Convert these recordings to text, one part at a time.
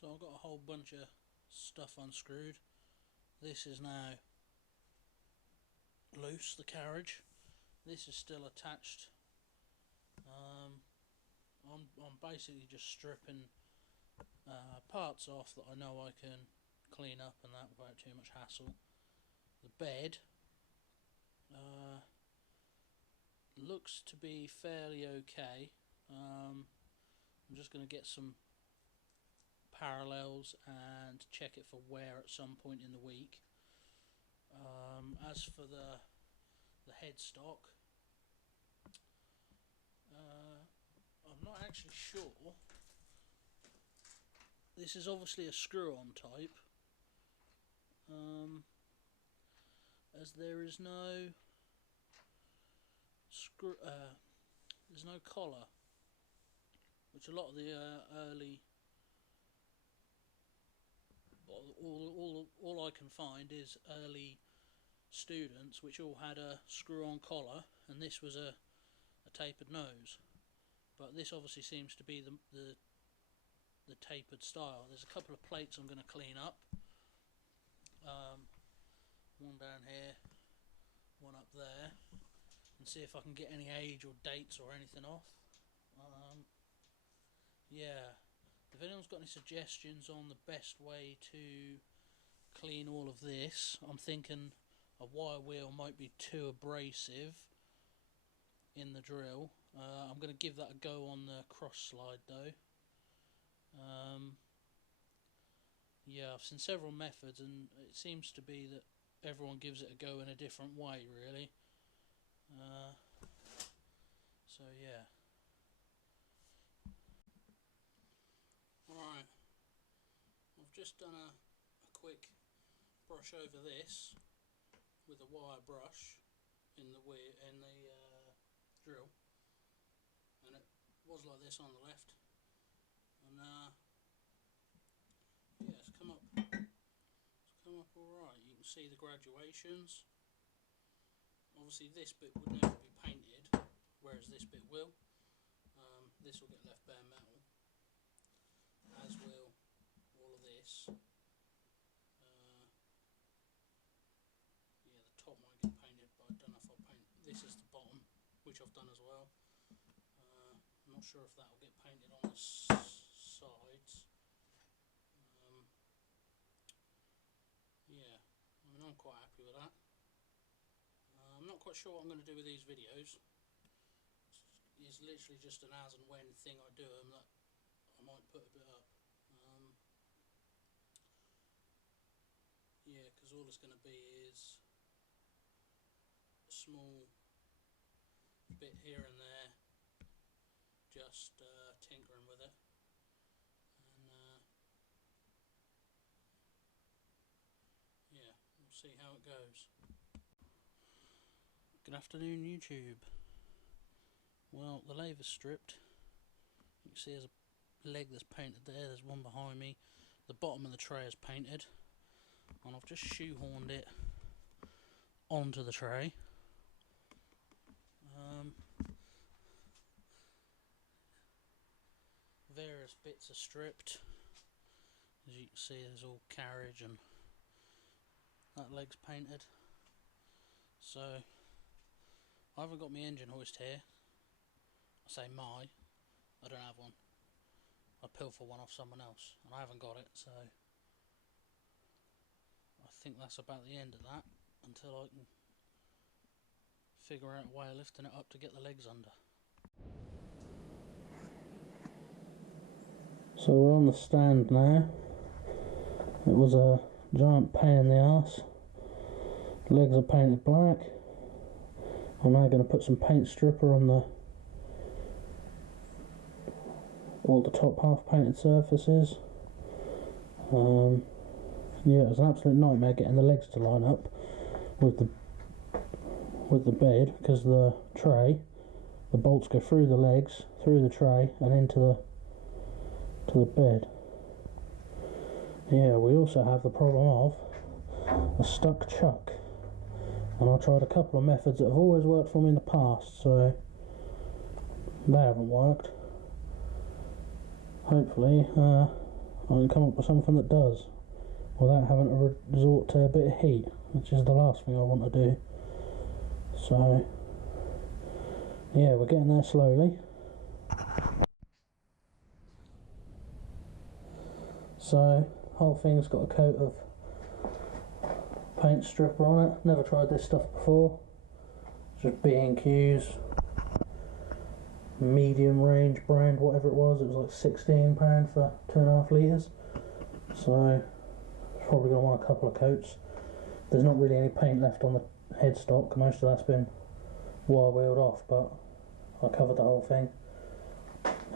So I've got a whole bunch of stuff unscrewed. This is now loose, the carriage. This is still attached. I'm basically just stripping parts off that I know I can clean up and that without too much hassle. The bed looks to be fairly okay. I'm just going to get some parallels and check it for wear at some point in the week. As for the headstock, I'm not actually sure. This is obviously a screw-on type, as there is no there's no collar, which a lot of the early all I can find is early students which all had a screw-on collar, and this was a tapered nose. But this obviously seems to be the tapered style. There's a couple of plates I'm going to clean up. One down here, one up there, and see if I can get any age or dates or anything off. Yeah, if anyone's got any suggestions on the best way to clean all of this, I'm thinking a wire wheel might be too abrasive in the drill. I'm going to give that a go on the cross slide though. Yeah, I've seen several methods and it seems to be that everyone gives it a go in a different way really. So yeah. Alright, I've just done a quick brush over this with a wire brush in the drill, and it was like this on the left, and yeah, it's come up alright. You can see the graduations. Obviously this bit would never be painted, whereas this bit will. This will get left bare metal, as will all of this. Yeah, the top might get painted, but I don't know if I'll paint. This is the bottom, which I've done as well. I'm not sure if that will get painted on the sides. Yeah, I mean, I'm quite happy with that. I'm not quite sure what I'm going to do with these videos. It's literally just an as and when thing I do them that I might put a bit up. Yeah, because all it's going to be is a small bit here and there, just tinkering with it, and yeah, we'll see how it goes. Good afternoon, YouTube. Well, the lathe is stripped. You can see there's a leg that's painted there, there's one behind me. The bottom of the tray is painted, and I've just shoehorned it onto the tray. Various bits are stripped. As you can see, there's all carriage, and that leg's painted. So I haven't got my engine hoist here. I say I don't have one. I pilfer one off someone else, and I haven't got it, so I think that's about the end of that until I can figure out a way of lifting it up to get the legs under. So we're on the stand now. It was a giant pain in the arse. Legs are painted black. I'm now going to put some paint stripper on all the top half painted surfaces. Yeah, it was an absolute nightmare getting the legs to line up with the bed, because the bolts go through the legs, through the tray, and into the bed. Yeah, we also have the problem of a stuck chuck, and I tried a couple of methods that have always worked for me in the past, so they haven't worked. Hopefully I I can come up with something that does, without having to resort to a bit of heat, which is the last thing I want to do. So yeah, we're getting there slowly. So whole thing's got a coat of paint stripper on it. Never tried this stuff before. Just B&Q's medium range brand, whatever it was. It was like £16 for 2.5 litres. So probably going to want a couple of coats. There's not really any paint left on the headstock. Most of that's been wire wheeled off, but I covered the whole thing.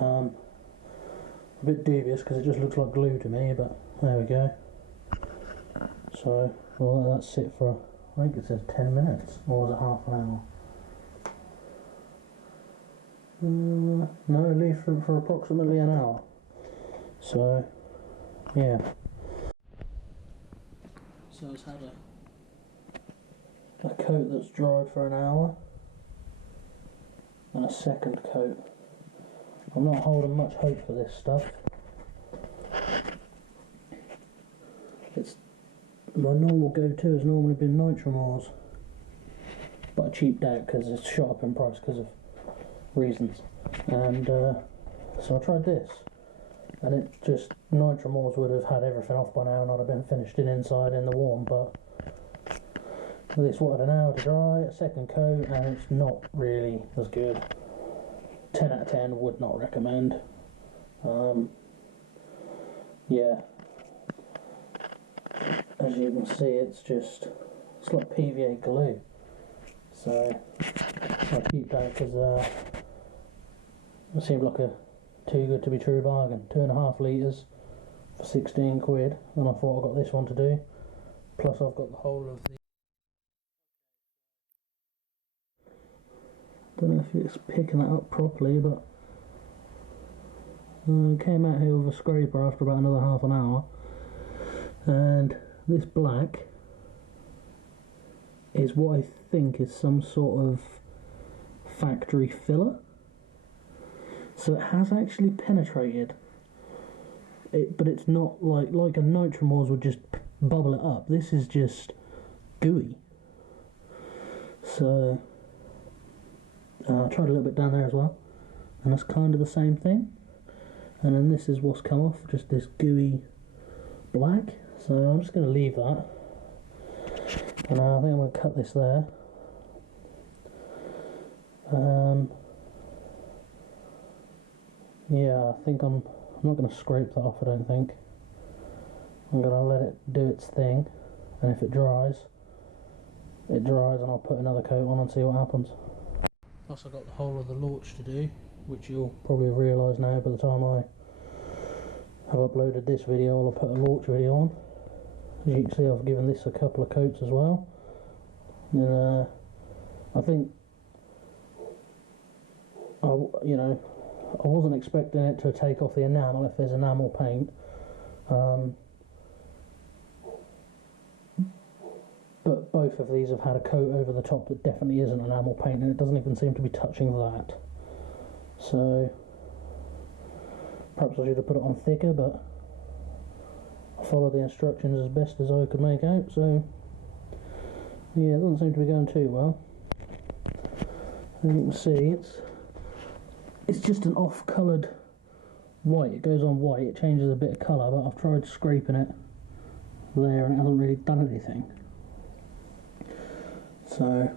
A bit dubious because it just looks like glue to me, but there we go. So we'll let that sit for, I think it says 10 minutes, or was it half an hour? No, leave for approximately an hour. So yeah. So it's had a coat that's dried for an hour, and a second coat. I'm not holding much hope for this stuff. It's my normal go-to has normally been Nitromors, but I cheaped out because it's shot up in price because of reasons. And so I tried this, and it just, Nitromors would have had everything off by now and I'd have been finished in inside in the warm, but this wanted an hour to dry, a second coat, and it's not really as good. 10 out of 10, would not recommend. Yeah, as you can see, it's like PVA glue. So I keep that because it seemed like a too good to be true bargain. 2.5 litres for 16 quid, and I thought I got this one to do. Plus I've got the whole of the, don't know if it's picking that up properly, but came out here with a scraper after about another half an hour, and this black is what I think is some sort of factory filler. So it has actually penetrated it, but it's not like a Nitromors would just bubble it up. This is just gooey. So I tried a little bit down there as well, and that's kind of the same thing. And then this is what's come off, just this gooey black. So I'm just going to leave that, and I think I'm going to cut this there. Yeah, I think I'm not going to scrape that off, I don't think. I'm going to let it do its thing, and if it dries, and I'll put another coat on and see what happens. Plus I've got the whole of the launch to do, which you'll probably realise now by the time I have uploaded this video. I'll put a launch video on. As you can see, I've given this a couple of coats as well. And I think, I wasn't expecting it to take off the enamel if there's enamel paint. But both of these have had a coat over the top that definitely isn't enamel paint, and it doesn't even seem to be touching that. So perhaps I should have put it on thicker, but I followed the instructions as best as I could make out, so yeah, it doesn't seem to be going too well. As you can see, it's just an off-coloured white. It goes on white, it changes a bit of colour, but I've tried scraping it there and it hasn't really done anything. So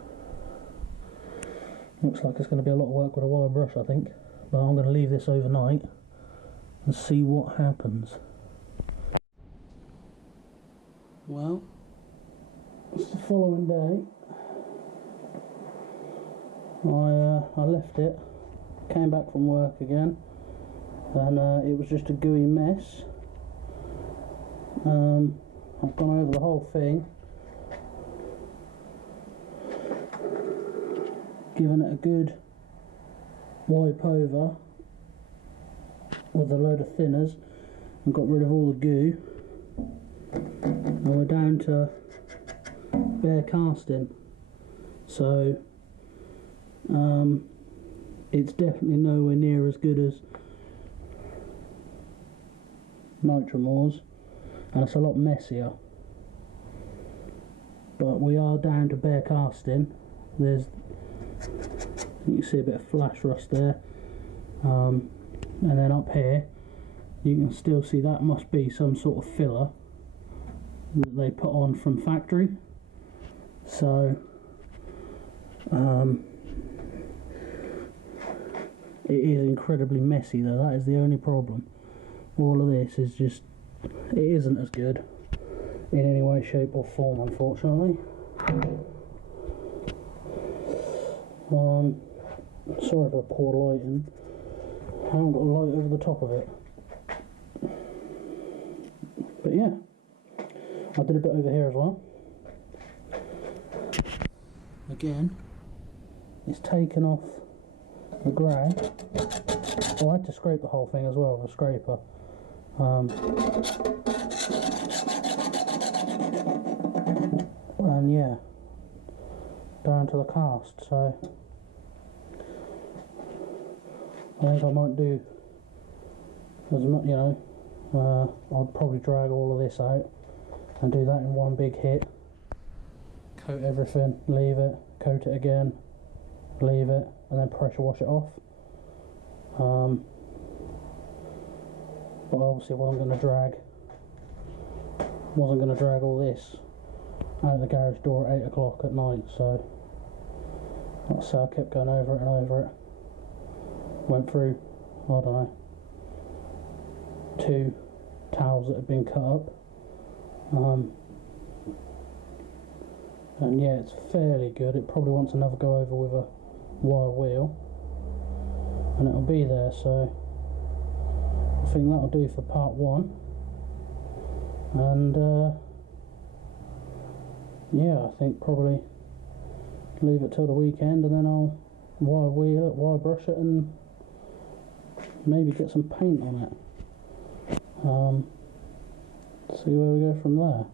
looks like it's going to be a lot of work with a wire brush, I think, but I'm going to leave this overnight and see what happens. Well, it's the following day. I left it, came back from work again, and it was just a gooey mess. I've gone over the whole thing, given it a good wipe over with a load of thinners and got rid of all the goo, and we're down to bare casting. So it's definitely nowhere near as good as nitromors, and it's a lot messier. But we are down to bare casting. You can see a bit of flash rust there, and then up here you can still see that must be some sort of filler that they put on from factory. So it is incredibly messy though, that is the only problem. All of this is just, it isn't as good in any way, shape or form, unfortunately. Sorry for poor lighting. I haven't got a light over the top of it. But yeah, I did a bit over here as well. Again, it's taken off the grey. Oh, I had to scrape the whole thing as well with a scraper. And yeah, down to the cast. So I think I might do as much, you know, I'll probably drag all of this out and do that in one big hit. Coat everything, leave it, coat it again, leave it, and then pressure wash it off. But obviously wasn't going to drag all this out of the garage door at 8 o'clock at night, so like I say, I kept going over it and over it. Went through, I don't know, 2 towels that had been cut up, and yeah, it's fairly good. It probably wants another go over with a wire wheel, and it'll be there. So I think that'll do for part 1, and yeah, I think probably leave it till the weekend, and then I'll wire wheel it, wire brush it, and maybe get some paint on it. See where we go from there.